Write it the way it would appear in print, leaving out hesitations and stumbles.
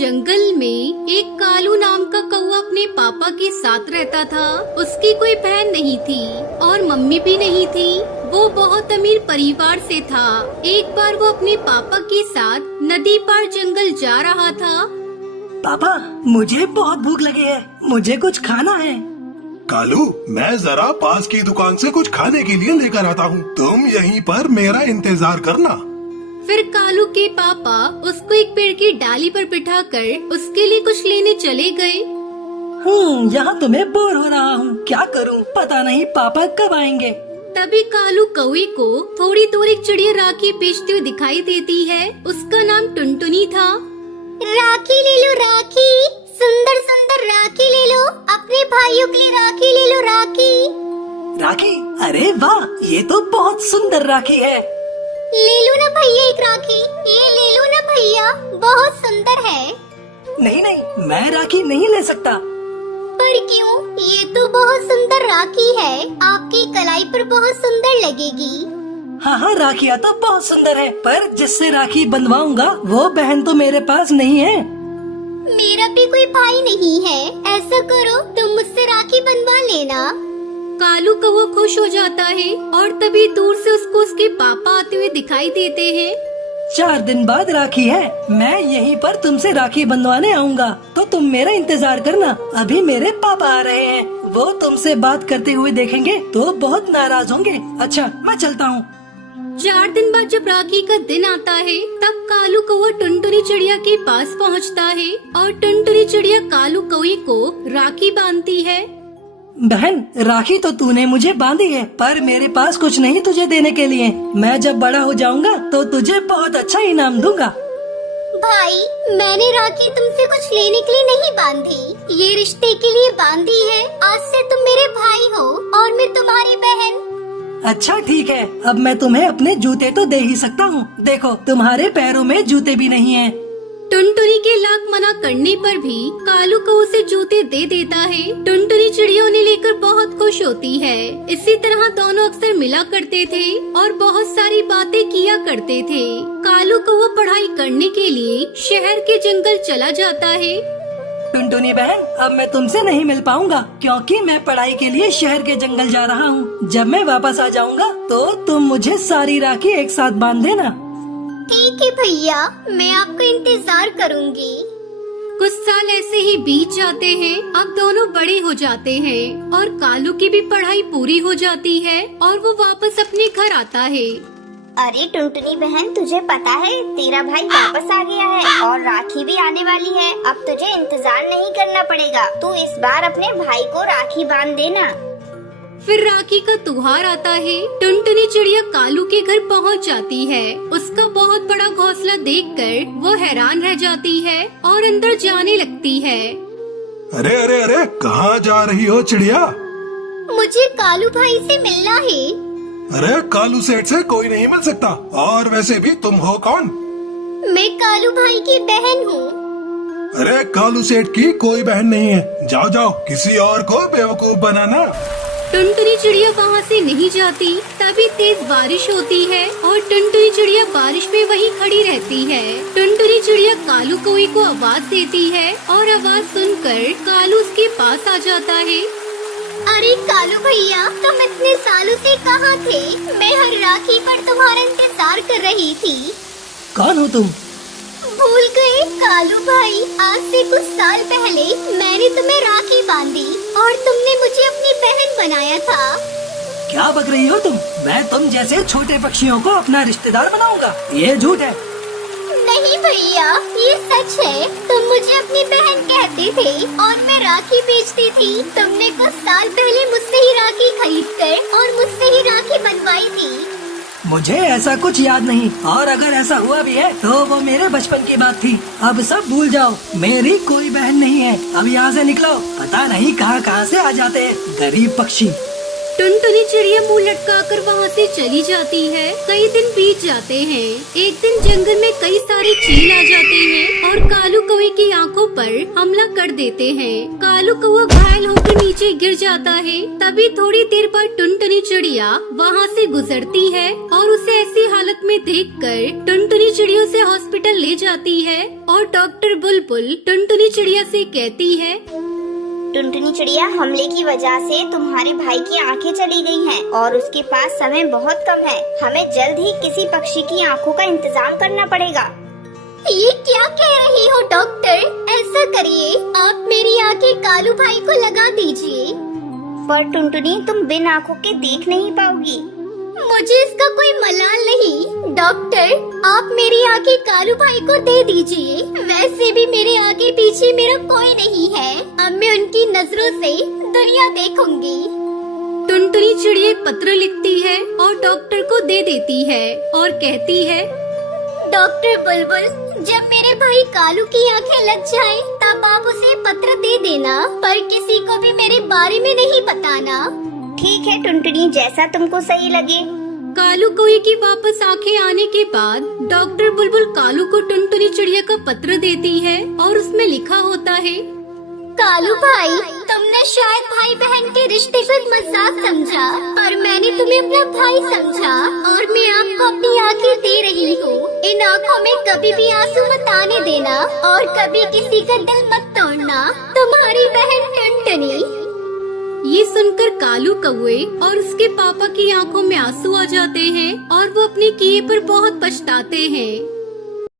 जंगल में एक कालू नाम का कौवा अपने पापा के साथ रहता था। उसकी कोई बहन नहीं थी और मम्मी भी नहीं थी। वो बहुत अमीर परिवार से था। एक बार वो अपने पापा के साथ नदी पार जंगल जा रहा था। पापा, मुझे बहुत भूख लगी है, मुझे कुछ खाना है। कालू, मैं जरा पास की दुकान से कुछ खाने के लिए लेकर आता हूँ। तुम यहीं पर मेरा इंतजार करना। फिर कालू के पापा उसको एक पेड़ की डाली पर बिठाकर उसके लिए कुछ लेने चले गए। यहाँ तो मैं बोर हो रहा हूँ, क्या करूँ, पता नहीं पापा कब आएंगे। तभी कालू कौवे को थोड़ी दूर एक चिड़िया राखी बेचती हुई दिखाई देती है। उसका नाम टुनटुनी था। राखी ले लो राखी, सुंदर सुंदर राखी ले लो, अपने भाइयों के लिए राखी ले लो राखी। राखी? अरे वाह, ये तो बहुत सुंदर राखी है। ले लो ना भैया एक राखी, ये ले लो ना भैया, बहुत सुंदर है। नहीं नहीं, मैं राखी नहीं ले सकता। पर क्यों? ये तो बहुत सुंदर राखी है, आपकी कलाई पर बहुत सुंदर लगेगी। हाँ, राखियाँ तो बहुत सुंदर है, पर जिससे राखी बंधवाऊंगा वो बहन तो मेरे पास नहीं है। मेरा भी कोई भाई नहीं है, ऐसा करो तुम मुझसे राखी बनवा लेना। कालू कौवा खुश हो जाता है और तभी दूर से उसको उसके पापा आते हुए दिखाई देते हैं। 4 दिन बाद राखी है, मैं यहीं पर तुमसे राखी बंधवाने आऊंगा, तो तुम मेरा इंतजार करना। अभी मेरे पापा आ रहे हैं, वो तुमसे बात करते हुए देखेंगे तो बहुत नाराज होंगे। अच्छा, मैं चलता हूँ। 4 दिन बाद जब राखी का दिन आता है तब कालू कौवा टुनटुनी चिड़िया के पास पहुंचता है और टुनटुनी चिड़िया कालू कौवे को राखी बांधती है। बहन, राखी तो तूने मुझे बांधी है, पर मेरे पास कुछ नहीं तुझे देने के लिए। मैं जब बड़ा हो जाऊंगा तो तुझे बहुत अच्छा इनाम दूंगा। भाई, मैंने राखी तुमसे कुछ लेने के लिए नहीं बांधी, ये रिश्ते के लिए बांधी है। आज से तुम मेरे भाई हो और मैं तुम्हारी बहन। अच्छा ठीक है, अब मैं तुम्हें अपने जूते तो दे ही सकता हूँ। देखो, तुम्हारे पैरों में जूते भी नहीं है। टुनटुनी के लाख मना करने पर भी कालू को उसे जूते दे देता है। टुनटुनी चिड़िया उन्हें लेकर बहुत खुश होती है। इसी तरह दोनों अक्सर मिला करते थे और बहुत सारी बातें किया करते थे। कालू को वो पढ़ाई करने के लिए शहर के जंगल चला जाता है। टुनटुनी बहन, अब मैं तुमसे नहीं मिल पाऊंगा क्योंकि मैं पढ़ाई के लिए शहर के जंगल जा रहा हूँ। जब मैं वापस आ जाऊंगा तो तुम मुझे सारी राखी एक साथ बांध देना। ठीक है भैया, मैं आपका इंतजार करूंगी। कुछ साल ऐसे ही बीत जाते हैं। अब दोनों बड़े हो जाते हैं और कालू की भी पढ़ाई पूरी हो जाती है और वो वापस अपने घर आता है। अरे टुनटुनी बहन, तुझे पता है तेरा भाई वापस आ गया है और राखी भी आने वाली है। अब तुझे इंतजार नहीं करना पड़ेगा, तू इस बार अपने भाई को राखी बांध देना। फिर राखी का त्योहार आता है। टुनटुनी चिड़िया कालू के घर पहुंच जाती है। उसका बहुत बड़ा घोंसला देखकर वो हैरान रह जाती है और अंदर जाने लगती है। अरे अरे अरे, कहाँ जा रही हो चिड़िया? मुझे कालू भाई से मिलना है। अरे, कालू सेठ से कोई नहीं मिल सकता। और वैसे भी तुम हो कौन? मैं कालू भाई की बहन हूँ। अरे, कालू सेठ की कोई बहन नहीं है। जाओ जाओ, किसी और को बेवकूफ बनाना। टुनटुनी चिड़िया वहाँ से नहीं जाती। तभी तेज बारिश होती है और टुनटुनी चिड़िया बारिश में वहीं खड़ी रहती है। टुनटुनी चिड़िया कालू कौवे को आवाज देती है और आवाज सुनकर कालू उसके पास आ जाता है। अरे कालू भैया, तुम इतने सालों से कहाँ थे? मैं हर राखी पर तुम्हारा इंतजार कर रही थी। कौन हो तुम? भूल गए कालू भाई, आज से कुछ साल पहले मैंने तुम्हें राखी बांधी और तुमने मुझे अपनी बहन बनाया था। क्या बक रही हो तुम? मैं तुम जैसे छोटे पक्षियों को अपना रिश्तेदार बनाऊंगा? ये झूठ है। नहीं भैया, ये सच है। तुम मुझे अपनी बहन कहते थे और मैं राखी बेचती थी। तुमने कुछ साल पहले मुझसे ही राखी खरीद कर और मुझसे ही राखी बनवाई थी। मुझे ऐसा कुछ याद नहीं, और अगर ऐसा हुआ भी है तो वो मेरे बचपन की बात थी। अब सब भूल जाओ, मेरी कोई बहन नहीं है। अब यहाँ से निकलो, पता नहीं कहाँ कहाँ से आ जाते हैं गरीब पक्षी। टुनटुनी चिड़िया मुंह लटकाकर वहाँ से चली जाती है। कई दिन बीत जाते हैं। एक दिन जंगल में कई सारे चील आ जाते हैं और कालू कौवे की आंखों पर हमला कर देते हैं। कालू कौवा घायल होकर नीचे गिर जाता है। तभी थोड़ी देर बाद टुनटुनी चिड़िया वहाँ से गुजरती है और उसे ऐसी हालत में देखकर टुनटुनी चिड़ियों से हॉस्पिटल ले जाती है और डॉक्टर बुलबुल टुनटुनी चिड़िया से कहती है, टुनटुनी चिड़िया, हमले की वजह से तुम्हारे भाई की आंखें चली गई हैं और उसके पास समय बहुत कम है। हमें जल्द ही किसी पक्षी की आंखों का इंतजाम करना पड़ेगा। ये क्या कह रही हो डॉक्टर? ऐसा करिए, आप मेरी आंखें कालू भाई को लगा दीजिए। पर टुनटुनी, तुम बिन आंखों के देख नहीं पाओगी। मुझे इसका कोई मलाल नहीं। डॉक्टर, आप मेरी आंखें कालू भाई को दे दीजिए। वैसे भी मेरे आगे पीछे मेरा कोई नहीं है। अब मैं उनकी नजरों से दुनिया देखूंगी। टुनटुनी चिड़िया एक पत्र लिखती है और डॉक्टर को दे देती है और कहती है, डॉक्टर बुलबुल, जब मेरे भाई कालू की आंखें लग जाए तब आप उसे पत्र दे देना, पर किसी को भी मेरे बारे में नहीं बताना। ठीक है टुनटुनी, जैसा तुमको सही लगे। कालू कौए की वापस आंखें आने के बाद डॉक्टर बुलबुल कालू को टुनटुनी चिड़िया का पत्र देती है और उसमें लिखा होता है, कालू भाई, तुमने शायद भाई बहन के रिश्ते को एक मजाक समझा, पर मैंने तुम्हें अपना भाई समझा और मैं आपको अपनी आंखें दे रही हूँ। इन आंखों में कभी भी आंसू मत आने देना और कभी किसी का दिल मत तोड़ना। तुम्हारी बहन टुनटुनी। ये सुनकर कालू कौए और उसके पापा की आंखों में आंसू आ जाते हैं और वो अपने किए पर बहुत पछताते हैं।